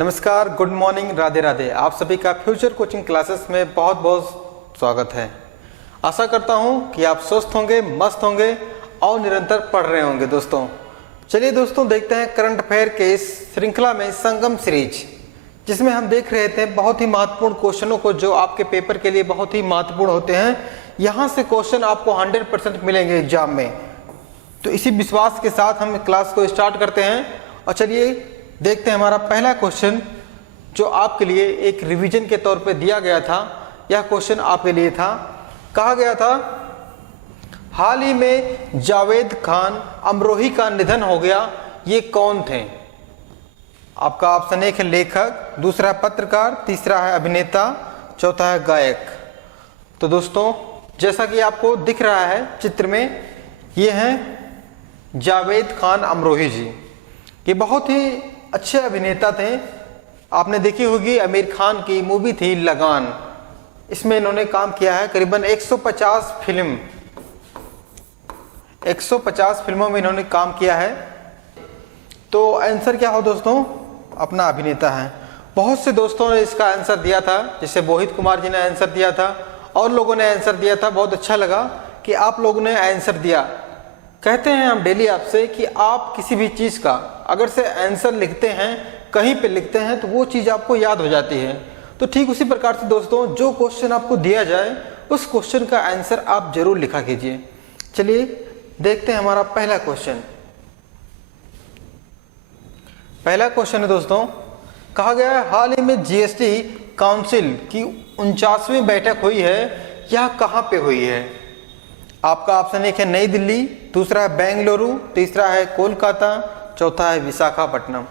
नमस्कार, good morning, Radhe Radhe. आप सभी का फ्यूचर कोचिंग क्लासेस में बहुत बहुत स्वागत है। आशा करता हूं कि आप स्वस्थ होंगे, मस्त होंगे और निरंतर पढ़ रहे होंगे। दोस्तों चलिए दोस्तों देखते हैं करंट अफेयर के इस श्रृंखला में संगम सीरीज, जिसमें हम देख रहे थे बहुत ही महत्वपूर्ण क्वेश्चनों को जो आपके पेपर के लिए बहुत ही महत्वपूर्ण होते हैं। यहाँ से क्वेश्चन आपको 100% मिलेंगे एग्जाम में। तो इसी विश्वास के साथ हम क्लास को स्टार्ट करते हैं और चलिए देखते हैं हमारा पहला क्वेश्चन, जो आपके लिए एक रिवीजन के तौर पे दिया गया था। यह क्वेश्चन आपके लिए था। कहा गया था, हाल ही में जावेद खान अमरोही का निधन हो गया, ये कौन थे? आपका ऑप्शन एक है लेखक, दूसरा है पत्रकार, तीसरा है अभिनेता, चौथा है गायक। तो दोस्तों जैसा कि आपको दिख रहा है चित्र में, ये हैं जावेद खान अमरोही जी। ये बहुत ही अच्छे अभिनेता थे। आपने देखी होगी आमिर खान की मूवी थी लगान, इसमें इन्होंने काम किया है। करीबन 150 फिल्मों में इन्होंने काम किया है। तो आंसर क्या हो दोस्तों? अपना अभिनेता है। बहुत से दोस्तों ने इसका आंसर दिया था, जैसे मोहित कुमार जी ने आंसर दिया था और लोगों ने आंसर दिया था। बहुत अच्छा लगा कि आप लोगों ने आंसर दिया। कहते हैं हम डेली आपसे कि आप किसी भी चीज़ का अगर से आंसर लिखते हैं, कहीं पे लिखते हैं, तो वो चीज़ आपको याद हो जाती है। तो ठीक उसी प्रकार से दोस्तों, जो क्वेश्चन आपको दिया जाए उस क्वेश्चन का आंसर आप जरूर लिखा कीजिए। चलिए देखते हैं हमारा पहला क्वेश्चन। पहला क्वेश्चन है दोस्तों, कहा गया है हाल ही में जीएसटी काउंसिल की 49वीं बैठक हुई है, यह कहाँ पे हुई है? आपका ऑप्शन एक है नई दिल्ली, दूसरा है बेंगलुरु, तीसरा है कोलकाता, चौथा है विशाखापट्टनम।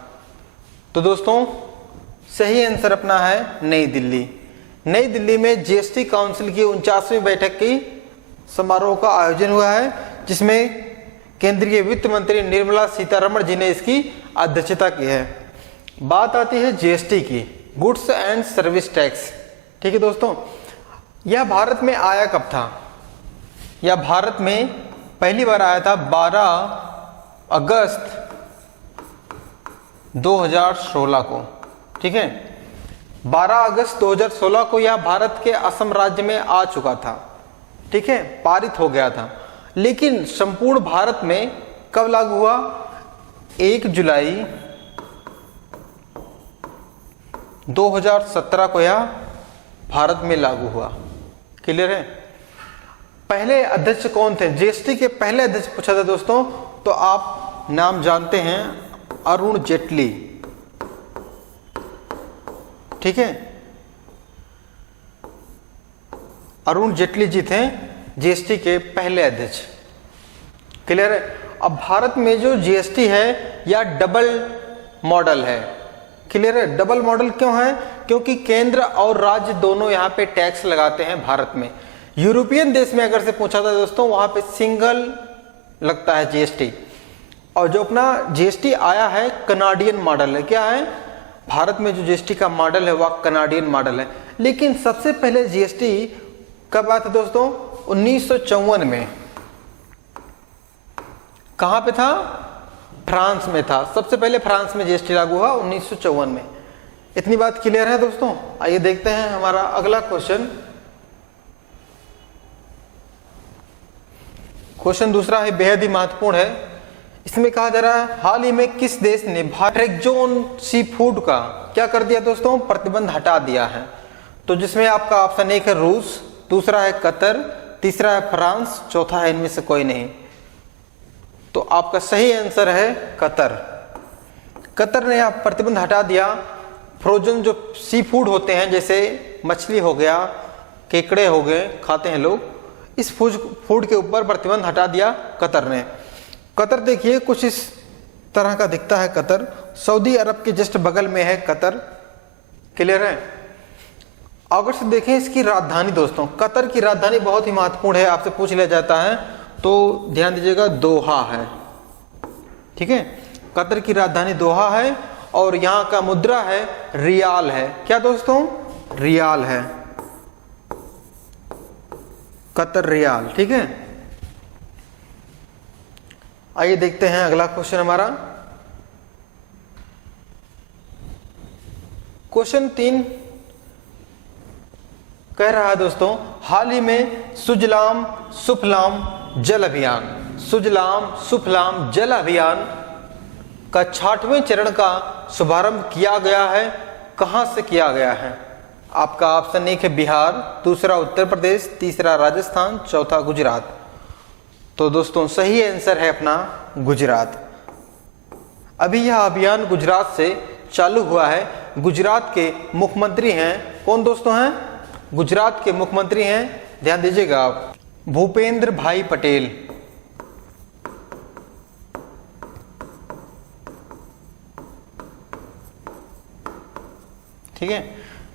तो दोस्तों सही आंसर अपना है नई दिल्ली। नई दिल्ली में जीएसटी काउंसिल की 49वीं बैठक की समारोह का आयोजन हुआ है, जिसमें केंद्रीय वित्त मंत्री निर्मला सीतारमण जी ने इसकी अध्यक्षता की है। बात आती है जीएसटी की, गुड्स एंड सर्विस टैक्स। ठीक है दोस्तों, यह भारत में आया कब था? यह भारत में पहली बार आया था 12 अगस्त 2016 को। ठीक है, 12 अगस्त 2016 को यह भारत के असम राज्य में आ चुका था। ठीक है, पारित हो गया था। लेकिन संपूर्ण भारत में कब लागू हुआ? 1 जुलाई 2017 को यह भारत में लागू हुआ। क्लियर है? पहले अध्यक्ष कौन थे? जीएसटी के पहले अध्यक्ष पूछा था दोस्तों, तो आप नाम जानते हैं, अरुण जेटली। ठीक है, अरुण जेटली जी थे जीएसटी के पहले अध्यक्ष। क्लियर है? अब भारत में जो जीएसटी है यह डबल मॉडल है। क्लियर है? डबल मॉडल क्यों है? क्योंकि केंद्र और राज्य दोनों यहाँ पे टैक्स लगाते हैं भारत में। यूरोपियन देश में अगर से पूछा था दोस्तों, वहां पे सिंगल लगता है जीएसटी। और जो अपना जीएसटी आया है कनाडियन मॉडल है। क्या है? भारत में जो जीएसटी का मॉडल है वह कनाडियन मॉडल है। लेकिन सबसे पहले जीएसटी कब आया था दोस्तों? 1954 में। कहां पे था? फ्रांस में था। सबसे पहले फ्रांस में जीएसटी लागू हुआ 1954 में। इतनी बात क्लियर है दोस्तों? आइए देखते हैं हमारा अगला क्वेश्चन। क्वेश्चन दूसरा है, बेहद ही महत्वपूर्ण है। इसमें कहा जा रहा है हाल ही में किस देश ने फ्रेक्जोन सी फूड का क्या कर दिया दोस्तों? प्रतिबंध हटा दिया है। तो जिसमें आपका ऑप्शन एक है रूस, दूसरा है कतर, तीसरा है फ्रांस, चौथा है इनमें से कोई नहीं। तो आपका सही आंसर है कतर। कतर ने आप प्रतिबंध हटा दिया। फ्रोजन जो सी फूड होते हैं, जैसे मछली हो गया, केकड़े हो गए, खाते हैं लोग, इस फूड के ऊपर प्रतिबंध हटा दिया कतर ने। कतर देखिए कुछ इस तरह का दिखता है। कतर सऊदी अरब के जस्ट बगल में है कतर। क्लियर है? अगर से देखें इसकी राजधानी दोस्तों, कतर की राजधानी बहुत ही महत्वपूर्ण है, आपसे पूछ लिया जाता है तो ध्यान दीजिएगा, दोहा है। ठीक है, कतर की राजधानी दोहा है और यहाँ का मुद्रा है रियाल है। क्या दोस्तों? रियाल है, कतर रियाल। ठीक है, आइए देखते हैं अगला क्वेश्चन हमारा। क्वेश्चन 3 कह रहा है दोस्तों, हाल ही में सुजलाम सुफलाम जल अभियान, सुजलाम सुफलाम जल अभियान का 6वें चरण का शुभारंभ किया गया है, कहां से किया गया है? आपका ऑप्शन 1 है बिहार, दूसरा उत्तर प्रदेश, तीसरा राजस्थान, चौथा गुजरात। तो दोस्तों सही आंसर है अपना गुजरात। अभी यह अभियान गुजरात से चालू हुआ है। गुजरात के मुख्यमंत्री हैं कौन दोस्तों? हैं गुजरात के मुख्यमंत्री हैं, ध्यान दीजिएगा आप, भूपेंद्र भाई पटेल। ठीक है,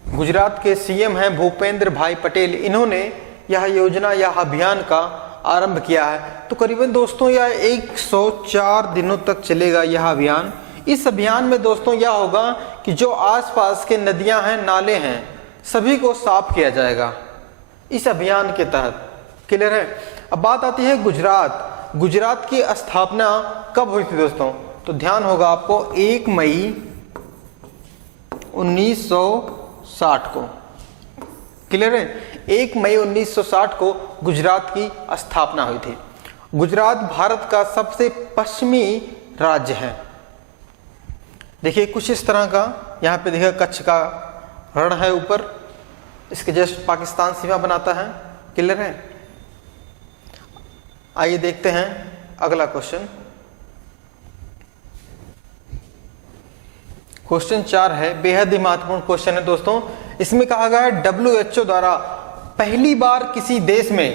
गुजरात के सीएम हैं भूपेंद्र भाई पटेल। इन्होंने यह योजना या अभियान का आरंभ किया है। तो करीबन दोस्तों यह 104 दिनों तक चलेगा यह अभियान। इस अभियान में दोस्तों यह होगा कि जो आसपास के नदियां हैं, नाले हैं, सभी को साफ किया जाएगा इस अभियान के तहत। क्लियर है? अब बात आती है गुजरात। गुजरात की स्थापना कब हुई थी दोस्तों? तो ध्यान होगा आपको 1 मई 1960 को। क्लियर है? 1 मई 1960 को गुजरात की स्थापना हुई थी। गुजरात भारत का सबसे पश्चिमी राज्य है। देखिए कुछ इस तरह का, यहाँ पे देखिए कच्छ का रण है ऊपर, इसके जस्ट पाकिस्तान सीमा बनाता है। क्लियर है? आइए देखते हैं अगला क्वेश्चन। क्वेश्चन 4 है, बेहद ही महत्वपूर्ण क्वेश्चन है दोस्तों। इसमें कहा गया है WHO द्वारा पहली बार किसी देश में,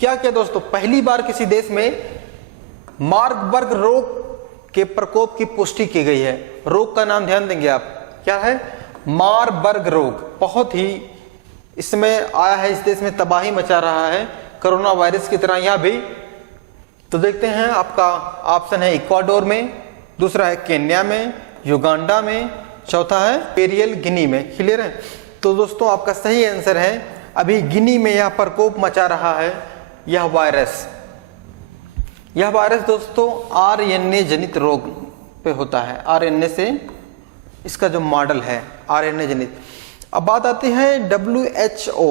क्या क्या दोस्तों, पहली बार किसी देश में मार्बर्ग रोग के प्रकोप की पुष्टि की गई है। रोग का नाम ध्यान देंगे आप, क्या है? मार्बर्ग रोग। बहुत ही इसमें आया है, इस देश में तबाही मचा रहा है कोरोना वायरस की तरह यह भी। तो देखते हैं, आपका ऑप्शन है इक्वाडोर में, दूसरा है केन्या में, युगांडा में, चौथा है पेरियल गिनी में। क्लियर है? तो दोस्तों आपका सही आंसर है, अभी गिनी में यह प्रकोप मचा रहा है यह वायरस। यह वायरस दोस्तों RNA जनित रोग पे होता है। RNA से इसका जो मॉडल है RNA जनित। अब बात आती है WHO,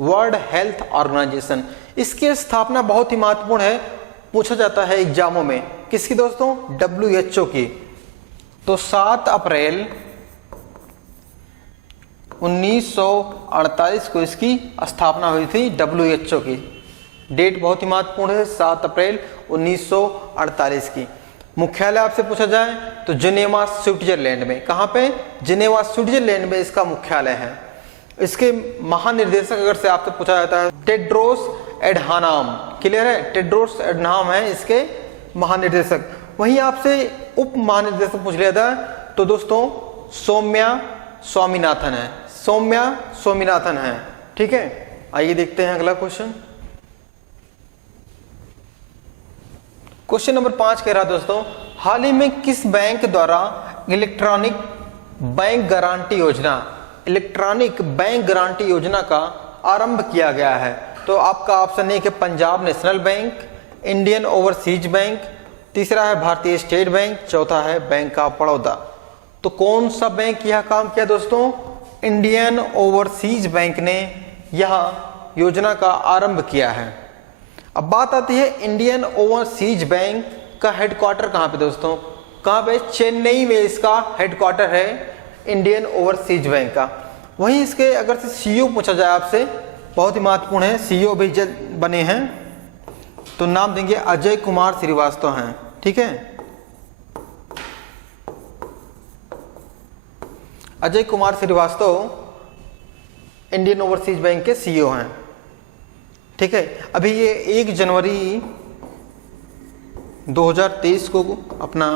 वर्ल्ड हेल्थ ऑर्गेनाइजेशन। इसकी स्थापना बहुत ही महत्वपूर्ण है, पूछा जाता है एग्जामों में। किसकी दोस्तों? WHO की। तो 7 अप्रैल 1948 को इसकी स्थापना हुई थी WHO की। डेट बहुत ही महत्वपूर्ण है, 7 अप्रैल 1948 की। मुख्यालय आपसे पूछा जाए तो जिनेवा स्विट्जरलैंड में। कहां पे? जिनेवा स्विट्जरलैंड में इसका मुख्यालय है। इसके महानिर्देशक अगर से आपसे पूछा जाता है टेड्रोस एडहानम। क्लियर है? टेड्रोस एडहानम है इसके महानिर्देशक। वहीं आपसे उप महानिर्देशक पूछ लिया था तो दोस्तों सौम्या स्वामीनाथन है। सौम्या स्वामीनाथन है। ठीक है, आइए देखते हैं अगला क्वेश्चन। क्वेश्चन नंबर 5 कह रहा दोस्तों, हाल ही में किस बैंक द्वारा इलेक्ट्रॉनिक बैंक गारंटी योजना, इलेक्ट्रॉनिक बैंक गारंटी योजना का आरंभ किया गया है? तो आपका ऑप्शन 1 है Punjab national bank, Indian Overseas bank, तीसरा है भारतीय स्टेट बैंक, चौथा है बैंक ऑफ बड़ौदा। तो कौन सा बैंक यह काम किया दोस्तों? इंडियन ओवरसीज बैंक ने यह योजना का आरंभ किया है। अब बात आती है इंडियन ओवरसीज बैंक का हेडक्वार्टर कहां पे दोस्तों? कहां पे? चेन्नई में इसका हेडक्वार्टर है इंडियन ओवरसीज बैंक का। वहीं इसके अगर से CEO पूछा जाए आपसे, बहुत ही महत्वपूर्ण है, CEO भी बने हैं, तो नाम देंगे अजय कुमार श्रीवास्तव हैं। ठीक है, Ajay Kumar Srivastava Indian Overseas Bank के CEO हैं। ठीक है, अभी ये 1 जनवरी 2023 को अपना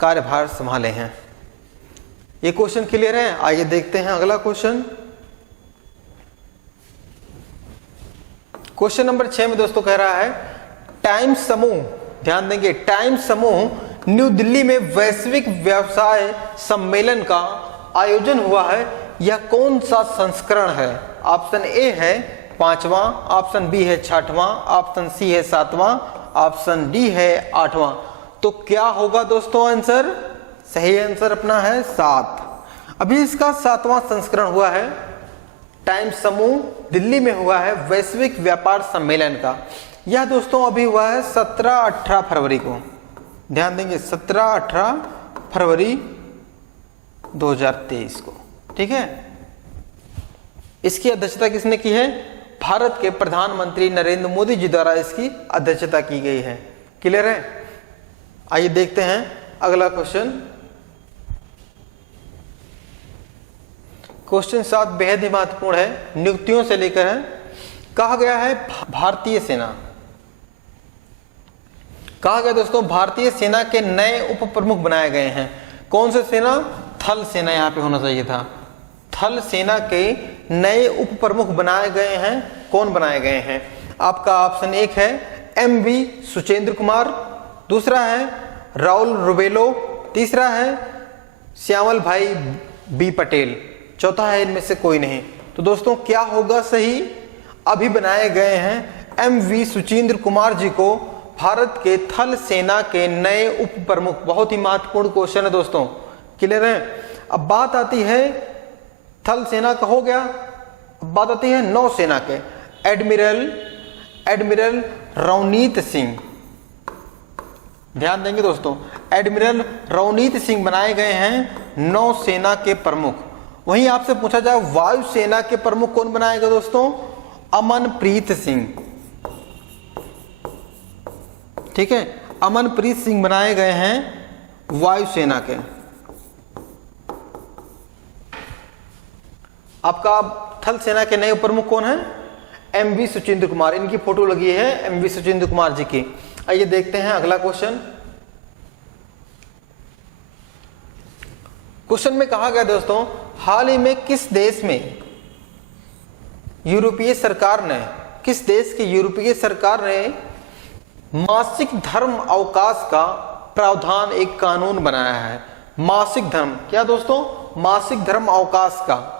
कार्यभार संभाले हैं। ये क्वेश्चन क्लियर है? आइए देखते हैं अगला क्वेश्चन। क्वेश्चन नंबर 6 में दोस्तों कह रहा है टाइम्स समूह, ध्यान देंगे, टाइम्स समूह न्यू दिल्ली में वैश्विक व्यवसाय सम्मेलन का आयोजन हुआ है। यह कौन सा संस्करण है? ऑप्शन ए है 5वां, ऑप्शन बी है 6वां, ऑप्शन सी है 7वां, ऑप्शन डी है 8वां। तो क्या होगा दोस्तों आंसर? सही आंसर अपना है 7। अभी इसका 7वां संस्करण हुआ है, टाइम्स समूह दिल्ली में हुआ है वैश्विक व्यापार सम्मेलन का। यह दोस्तों अभी हुआ है 17-18 फरवरी को, ध्यान देंगे 17-18 फरवरी 2023 को, ठीक है। इसकी अध्यक्षता किसने की है? भारत के प्रधानमंत्री नरेंद्र मोदी जी द्वारा इसकी अध्यक्षता की गई है। क्लियर है? आइए देखते हैं अगला क्वेश्चन। क्वेश्चन 7 बेहद ही महत्वपूर्ण है, नियुक्तियों से लेकर है। कहा गया है भारतीय सेना, कहा गया दोस्तों भारतीय सेना के नए उप प्रमुख बनाए गए हैं। कौन से सेना? थल सेना, यहां पे होना चाहिए था। थल सेना के नए उप प्रमुख बनाए गए हैं। कौन बनाए गए हैं? आपका ऑप्शन 1 है MV सुचेंद्र कुमार, दूसरा है राहुल रुबेलो, तीसरा है श्यामल भाई B पटेल, चौथा है इनमें से कोई नहीं। तो दोस्तों क्या होगा सही? अभी बनाए गए हैं MV सुचेंद्र कुमार जी को भारत के थल सेना के नए उप प्रमुख। बहुत ही महत्वपूर्ण क्वेश्चन है दोस्तों, क्लियर है? अब बात आती है थल सेना का हो गया, अब बात आती है नौसेना के। एडमिरल रवनीत सिंह, ध्यान देंगे दोस्तों, एडमिरल रवनीत सिंह बनाए गए हैं नौसेना के प्रमुख। वहीं आपसे पूछा जाए वायुसेना के प्रमुख कौन बनाएगा दोस्तों? अमनप्रीत सिंह, ठीक है, अमनप्रीत सिंह बनाए गए हैं वायुसेना के। आपका थल सेना के नए प्रमुख कौन है? MV सुचेंद्र कुमार, इनकी फोटो लगी है MV सुचेंद्र कुमार जी की। आइए देखते हैं अगला क्वेश्चन। क्वेश्चन में कहा गया दोस्तों, हाल ही में किस देश में यूरोपीय सरकार ने, किस देश की यूरोपीय सरकार ने मासिक धर्म अवकाश का प्रावधान एक कानून बनाया है? मासिक धर्म, क्या दोस्तों? मासिक धर्म अवकाश का।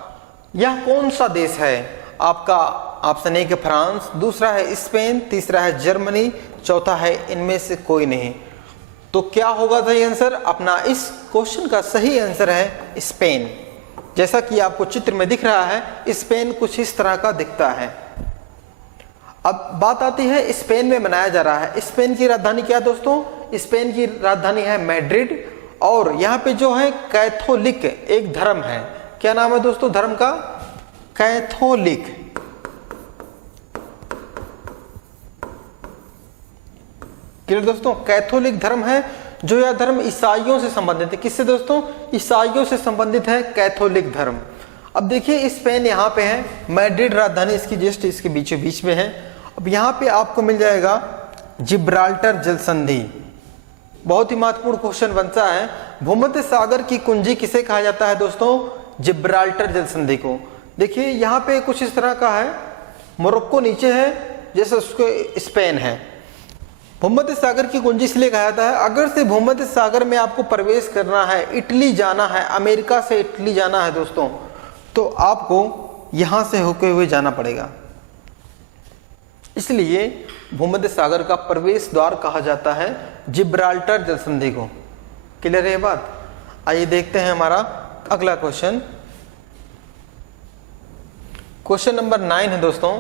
यह कौन सा देश है? आपका ऑप्शन 1 है फ्रांस, दूसरा है स्पेन, तीसरा है जर्मनी, चौथा है इनमें से कोई नहीं। तो क्या होगा सही आंसर? अपना इस क्वेश्चन का सही आंसर है स्पेन। जैसा कि आपको चित्र में दिख रहा है, स्पेन कुछ इस तरह का दिखता है। अब बात आती है स्पेन में मनाया जा रहा है। स्पेन की राजधानी क्या है दोस्तों? स्पेन की राजधानी है मैड्रिड, और यहाँ पे जो है कैथोलिक एक धर्म है। क्या नाम है दोस्तों धर्म का? कैथोलिक। क्लियर दोस्तों? कैथोलिक धर्म है, जो यह धर्म ईसाइयों से संबंधित है। किससे दोस्तों? ईसाइयों से संबंधित है कैथोलिक धर्म। अब देखिए स्पेन यहाँ पे है, मैड्रिड राजधानी इसकी जस्ट इसके बीचों बीच में है। अब यहाँ पे आपको मिल जाएगा जिब्राल्टर जल संधि। बहुत ही महत्वपूर्ण क्वेश्चन बनता है, भूमध्य सागर की कुंजी किसे कहा जाता है दोस्तों? जिब्राल्टर जल संधि को। देखिए यहाँ पे कुछ इस तरह का है, मोरक्को नीचे है, जैसे उसको स्पेन है। भूमध्य सागर की कुंजी इसलिए कहा जाता है, अगर से भूमध्य सागर में आपको प्रवेश करना है, इटली जाना है, अमेरिका से इटली जाना है दोस्तों, तो आपको यहां से होते हुए जाना पड़ेगा। इसलिए भूमध्य सागर का प्रवेश द्वार कहा जाता है जिब्राल्टर जल संधि को। क्लियर है ये बात? आइए देखते हैं हमारा अगला क्वेश्चन। क्वेश्चन नंबर 9 है दोस्तों,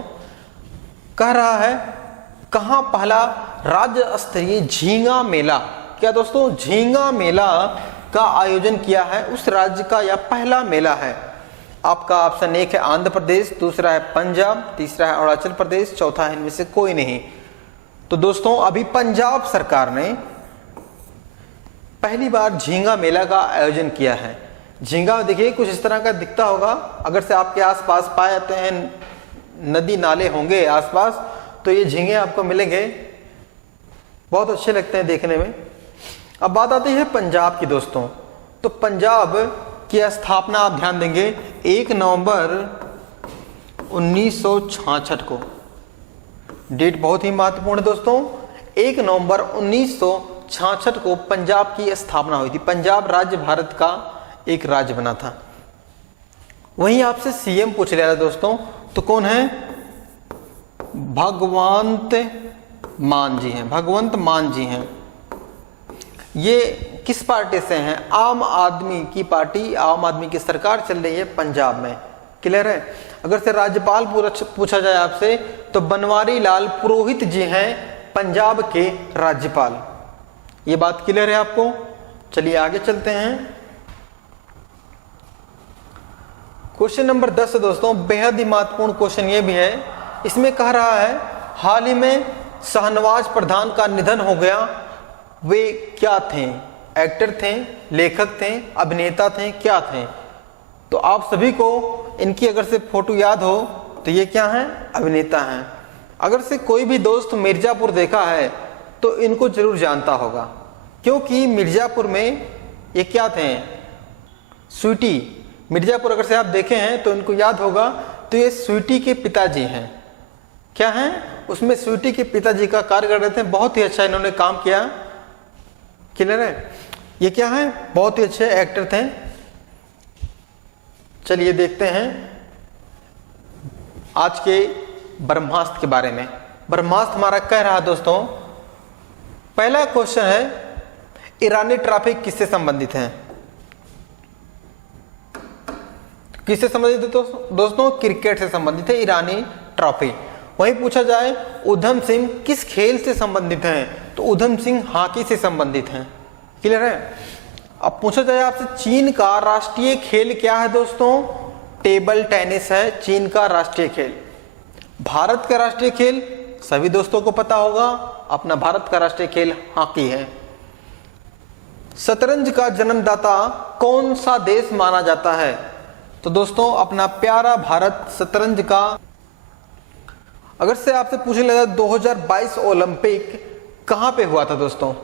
कह रहा है कहां पहला राज्य स्तरीय झींगा मेला, क्या दोस्तों झींगा मेला का आयोजन किया है, उस राज्य का यह पहला मेला है। आपका ऑप्शन 1 है आंध्र प्रदेश, दूसरा है पंजाब, तीसरा है अरुणाचल प्रदेश, चौथा है इनमें से कोई नहीं। तो दोस्तों अभी पंजाब सरकार ने पहली बार झींगा मेला का आयोजन किया है। झींगा देखिए कुछ इस तरह का दिखता होगा, अगर से आपके आसपास पाए जाते हैं नदी नाले होंगे आसपास, तो ये झींगे आपको मिलेंगे, बहुत अच्छे लगते हैं देखने में। अब बात आती है पंजाब की दोस्तों, तो पंजाब की स्थापना आप ध्यान देंगे 1 नवंबर 1966 को। डेट बहुत ही महत्वपूर्ण है दोस्तों, 1 नवंबर 1966 को पंजाब की स्थापना हुई थी। पंजाब राज्य भारत का एक राज्य बना था। वहीं आपसे सीएम पूछ लिया दोस्तों, तो कौन है? भगवंत मान जी हैं, भगवंत मान जी हैं। ये किस पार्टी से हैं? आम आदमी की पार्टी, आम आदमी की सरकार चल रही है पंजाब में। क्लियर है? अगर से राज्यपाल पूछा जाए आपसे तो बनवारी लाल पुरोहित जी हैं पंजाब के राज्यपाल। ये बात क्लियर है आपको? चलिए आगे चलते हैं। क्वेश्चन नंबर 10 दोस्तों, बेहद ही महत्वपूर्ण क्वेश्चन ये भी है। इसमें कह रहा है हाल ही में शाहनवाज प्रधान का निधन हो गया, वे क्या थे? एक्टर थे, लेखक थे, अभिनेता थे, क्या थे? तो आप सभी को इनकी अगर से फोटो याद हो तो ये क्या हैं? अभिनेता हैं। अगर से कोई भी दोस्त मिर्जापुर देखा है तो इनको जरूर जानता होगा, क्योंकि मिर्जापुर में ये क्या थे? स्वीटी। मिर्जापुर अगर से आप देखे हैं तो इनको याद होगा, तो ये स्वीटी के पिताजी हैं। क्या हैं? उसमें स्वीटी के पिताजी का कार्य कर रहे थे। बहुत ही अच्छा इन्होंने काम किया। क्लियर है? ये क्या है? बहुत ही अच्छे एक्टर थे। चलिए देखते हैं आज के ब्रह्मास्त्र के बारे में। ब्रह्मास्त्र हमारा कह रहा है दोस्तों, पहला क्वेश्चन है ईरानी ट्रॉफी किससे संबंधित है? किससे संबंधित है दोस्तों? क्रिकेट से संबंधित है ईरानी ट्रॉफी। वहीं पूछा जाए उधम सिंह किस खेल से संबंधित हैं? तो उधम सिंह हॉकी से संबंधित हैं। क्लियर है? अब पूछा जाए आपसे चीन का राष्ट्रीय खेल क्या है दोस्तों? टेबल टेनिस है चीन का राष्ट्रीय खेल। भारत का राष्ट्रीय खेल सभी दोस्तों को पता होगा, अपना भारत का राष्ट्रीय खेल हॉकी है। शतरंज का जन्मदाता कौन सा देश माना जाता है? तो दोस्तों अपना प्यारा भारत शतरंज का। अगर से आपसे पूछने लगा 2022 ओलंपिक कहां पे हुआ था दोस्तों?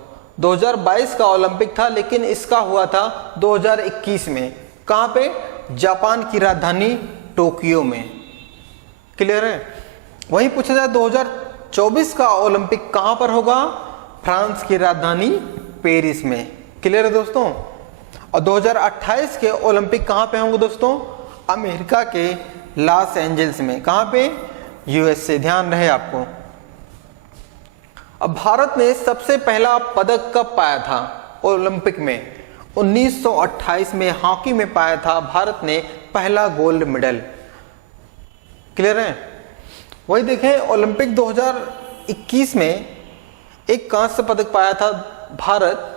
2022 का ओलंपिक था, लेकिन इसका हुआ था 2021 में। कहां पे? जापान की राजधानी टोक्यो में। क्लियर है? वहीं पूछा जाए 2024 का ओलंपिक कहां पर होगा? फ्रांस की राजधानी पेरिस में। क्लियर है दोस्तों? और 2028 के ओलंपिक कहां पे होंगे दोस्तों? अमेरिका के लॉस एंजल्स में। कहां पे? यूएसए। ध्यान रहे आपको। अब भारत ने सबसे पहला पदक कब पाया था ओलंपिक में? 1928 में हॉकी में पाया था भारत ने पहला गोल्ड मेडल। क्लियर है? वही देखें ओलंपिक 2021 में एक कांस्य पदक पाया था भारत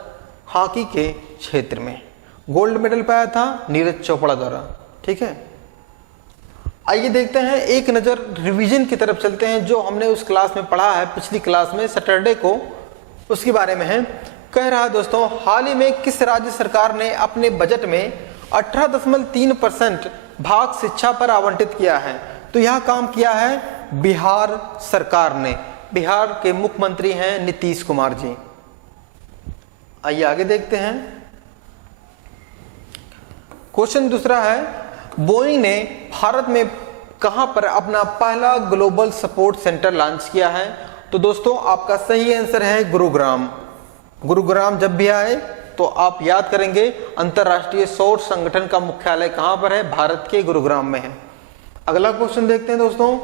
हॉकी के क्षेत्र में। गोल्ड मेडल पाया था नीरज चोपड़ा द्वारा। ठीक है? आइए देखते हैं, एक नज़र रिवीजन की तरफ चलते हैं, जो हमने उस क्लास में पढ़ा है पिछली क्लास में सैटरडे को, उसके बारे में है। कह रहा है दोस्तों हाल ही में किस राज्य सरकार ने अपने बजट में 18.3% भाग शिक्षा पर आवंटित किया है? तो यह काम किया है बिहार सरकार ने। बिहार के मुख्यमंत्री हैं नीतीश कुमार जी। आइए आगे देखते हैं। क्वेश्चन दूसरा है, बोइंग ने भारत में कहां पर अपना पहला ग्लोबल सपोर्ट सेंटर लॉन्च किया है? तो दोस्तों आपका सही आंसर है गुरुग्राम। गुरुग्राम जब भी आए तो आप याद करेंगे अंतरराष्ट्रीय सौर संगठन का मुख्यालय कहां पर है? भारत के गुरुग्राम में है। अगला क्वेश्चन देखते हैं दोस्तों।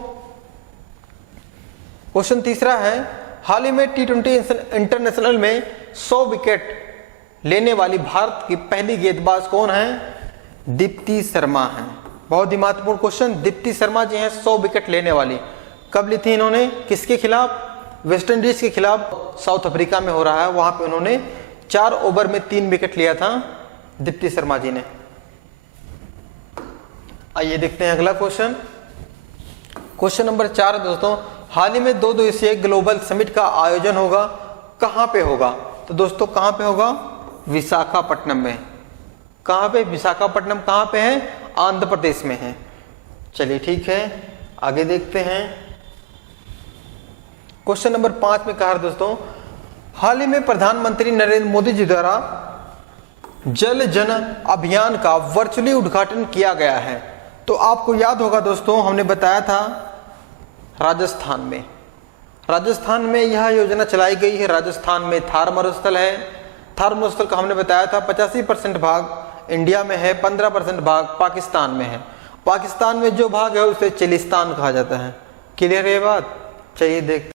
क्वेश्चन तीसरा है, हाल ही में T20 इंटरनेशनल में 100 विकेट लेने वाली भारत की पहली गेंदबाज कौन है? दीप्ति शर्मा हैं। बहुत ही महत्वपूर्ण क्वेश्चन। दीप्ति शर्मा जी हैं 100 विकेट लेने वाली। कब ली थी इन्होंने? किसके खिलाफ? वेस्ट इंडीज के खिलाफ। साउथ अफ्रीका में हो रहा है, वहां पे उन्होंने 4 ओवर में 3 विकेट लिया था दीप्ति शर्मा जी ने। आइए देखते हैं अगला क्वेश्चन। क्वेश्चन नंबर 4 दोस्तों, हाल ही में 2 दिवसीय ग्लोबल समिट का आयोजन होगा, कहां पे होगा? तो दोस्तों कहां पे होगा? विशाखापट्टनम में। कहां पे? विशाखापट्टनम कहां पे है? आंध्र प्रदेश में है। चलिए ठीक है, आगे देखते हैं। क्वेश्चन नंबर 5 में कहा दोस्तों, हाल ही में प्रधानमंत्री नरेंद्र मोदी जी द्वारा जल जन अभियान का वर्चुअली उद्घाटन किया गया है। तो आपको याद होगा दोस्तों, हमने बताया था राजस्थान में यह योजना चलाई गई है। राजस्थान में थार मरुस्थल है। थार मरुस्थल का हमने बताया था 85% भाग इंडिया में है, 15% भाग पाकिस्तान में है। पाकिस्तान में जो भाग है उसे चिलिस्तान कहा जाता है। क्लियर है बात? चलिए देखते।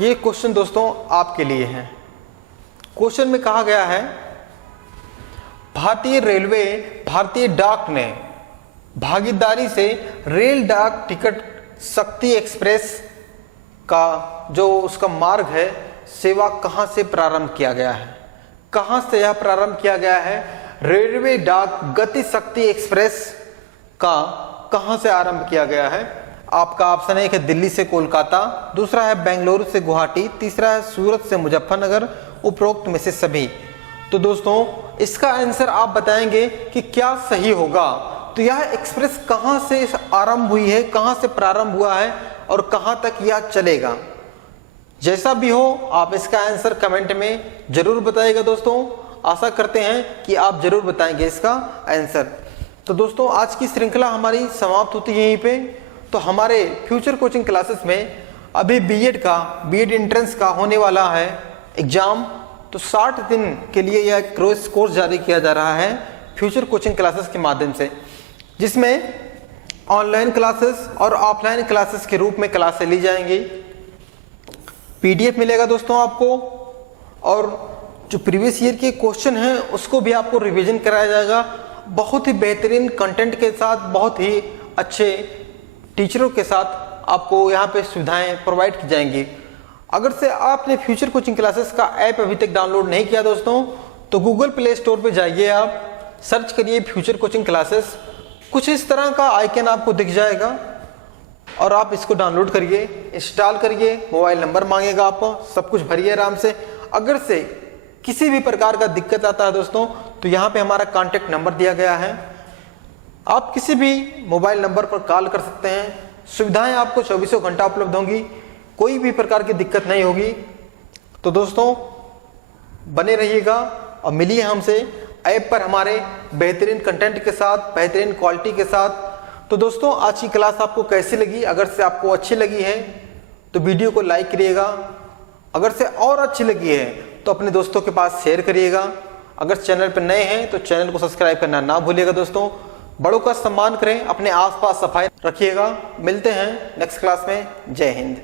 ये क्वेश्चन दोस्तों आपके लिए है। क्वेश्चन में कहा गया है, भारतीय रेलवे भारतीय डाक ने भागीदारी से रेल डाक टिकट शक्ति एक्सप्रेस का जो उसका मार्ग है सेवा कहां से प्रारंभ किया गया है। कहां से यह प्रारंभ किया गया है? रेलवे डाक गति शक्ति एक्सप्रेस का कहां से आरंभ किया गया है? आपका ऑप्शन एक है दिल्ली से कोलकाता, दूसरा है बेंगलुरु से गुवाहाटी, तीसरा है सूरत से मुजफ्फरनगर, उपरोक्त में से सभी। तो दोस्तों इसका आंसर आप बताएंगे कि क्या सही होगा। तो यह एक्सप्रेस कहां से आरंभ हुई है, कहां से प्रारंभ हुआ है और कहां तक यह चलेगा। जैसा भी हो आप इसका आंसर कमेंट में जरूर बताइएगा दोस्तों। आशा करते हैं कि आप जरूर बताएंगे इसका आंसर। तो दोस्तों आज की श्रृंखला हमारी समाप्त होती है यहीं पे। तो हमारे फ्यूचर कोचिंग क्लासेस में अभी बीएड एंट्रेंस का होने वाला है एग्जाम। तो 60 दिन के लिए यह क्रैश कोर्स जारी किया जा रहा है फ्यूचर कोचिंग क्लासेस के माध्यम से, जिसमें ऑनलाइन क्लासेस और ऑफलाइन क्लासेस के रूप में क्लासें ली जाएंगी। पीडीएफ मिलेगा दोस्तों आपको, और जो प्रीवियस ईयर के क्वेश्चन हैं उसको भी आपको रिवीजन कराया जाएगा बहुत ही बेहतरीन कंटेंट के साथ, बहुत ही अच्छे टीचरों के साथ आपको यहाँ पे सुविधाएं प्रोवाइड की जाएंगी। अगर से आपने फ्यूचर कोचिंग क्लासेस का ऐप अभी तक डाउनलोड नहीं किया दोस्तों, तो गूगल प्ले स्टोर पे जाइए, आप सर्च करिए फ्यूचर कोचिंग क्लासेस। कुछ इस तरह का आइकन आपको दिख जाएगा और आप इसको डाउनलोड करिए, इंस्टॉल करिए। मोबाइल नंबर मांगेगा, आप सब कुछ भरिए आराम से। अगर से किसी भी प्रकार का दिक्कत आता है दोस्तों, तो यहाँ पे हमारा कॉन्टेक्ट नंबर दिया गया है, आप किसी भी मोबाइल नंबर पर कॉल कर सकते हैं। सुविधाएं आपको 24 घंटा उपलब्ध होंगी, कोई भी प्रकार की दिक्कत नहीं होगी। तो दोस्तों बने रहिएगा और मिलिए हमसे ऐप पर हमारे बेहतरीन कंटेंट के साथ, बेहतरीन क्वालिटी के साथ। तो दोस्तों आज की क्लास आपको कैसी लगी? अगर से आपको अच्छी लगी है तो वीडियो को लाइक करिएगा, अगर से और अच्छी लगी है तो अपने दोस्तों के पास शेयर करिएगा। अगर चैनल पर नए हैं तो चैनल को सब्सक्राइब करना ना भूलिएगा दोस्तों। बड़ों का सम्मान करें, अपने आसपास सफाई रखिएगा। मिलते हैं नेक्स्ट क्लास में। जय हिंद।